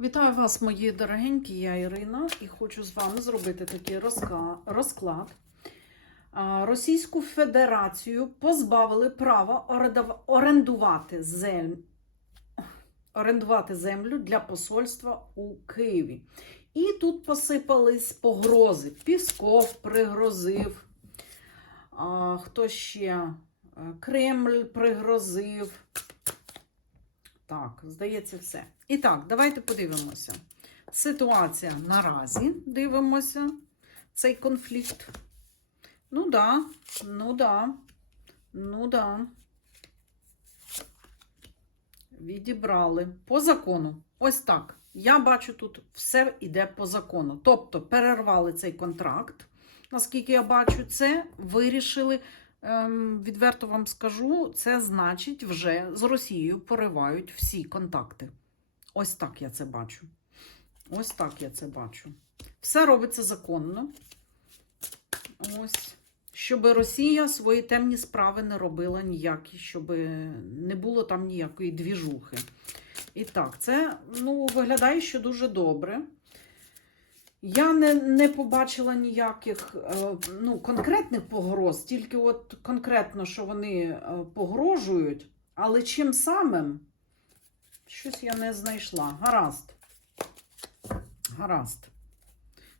Вітаю вас, мої дорогенькі, я Ірина, і хочу з вами зробити такий розклад. Російську Федерацію позбавили права орендувати землю, орендувати землю для посольства у Києві. І тут посипались погрози. Пісков пригрозив. Хто ще? Е, Кремль пригрозив. Так, здається, все. І так, давайте подивимося. Ситуація наразі. Дивимося цей конфлікт. Ну да, ну да, ну да. Відібрали по закону. Ось так. Я бачу, тут все йде по закону. Тобто перервали цей контракт. Наскільки я бачу, це вирішили. Ем, відверто вам скажу, це значить, вже з Росією поривають всі контакти. Ось так я це бачу. Ось так я це бачу. Все робиться законно. Ось. Щоб Росія свої темні справи не робила ніякі, щоб не було там ніякої двіжухи. І так, це ну, виглядає, що дуже добре. Я не, не побачила ніяких е, ну, конкретних погроз, тільки от конкретно, що вони е, погрожують, але чим самим щось я не знайшла. Гаразд. Гаразд.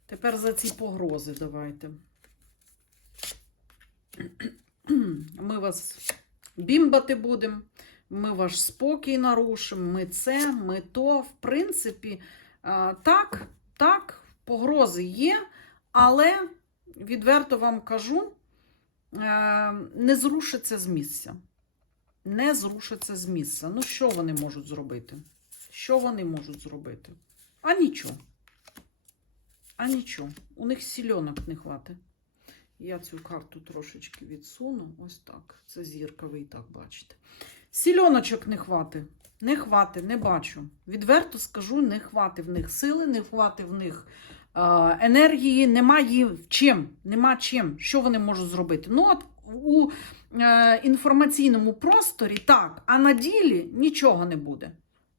Тепер за ці погрози давайте. Ми вас бімбати будемо, ми ваш спокій нарушимо, ми це, ми то. В принципі, е, так, так, погрози є, але відверто вам кажу, е, не зрушиться з місця. Не зрушиться з місця. Ну, що вони можуть зробити? Що вони можуть зробити? А нічого. А нічого. У них сільонок не хватить. Я цю карту трошечки відсуну. Ось так. Це зірка, ви і так бачите. Сільоночок не хватить. Не хватить, не бачу. Відверто скажу, не хватить в них сили, не хватить в них енергії, немає чим. Нема чим. Що вони можуть зробити? Ну, от у е, інформаційному просторі так, а на ділі нічого не буде.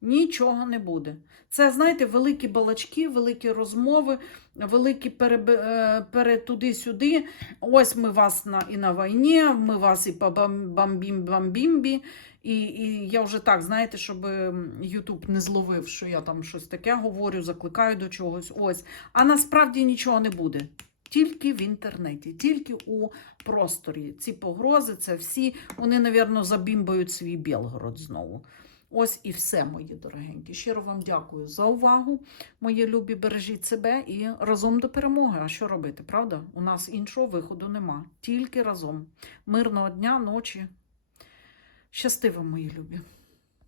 Нічого не буде. Це, знаєте, великі балачки, великі розмови, великі е, пере туди-сюди. Ось ми вас на, і на війні, ми вас і по бамбім-бамбімбі. І, і я вже так, знаєте, щоб Ютуб не зловив, що я там щось таке говорю, закликаю до чогось. Ось. А насправді нічого не буде. Тільки в інтернеті, тільки у просторі. Ці погрози, це всі, вони, навірно, забімбають свій Білгород знову. Ось і все, мої дорогенькі. Щиро вам дякую за увагу. Мої любі, бережіть себе і разом до перемоги. А що робити, правда? У нас іншого виходу нема. Тільки разом. Мирного дня, ночі. Щасти мої любі.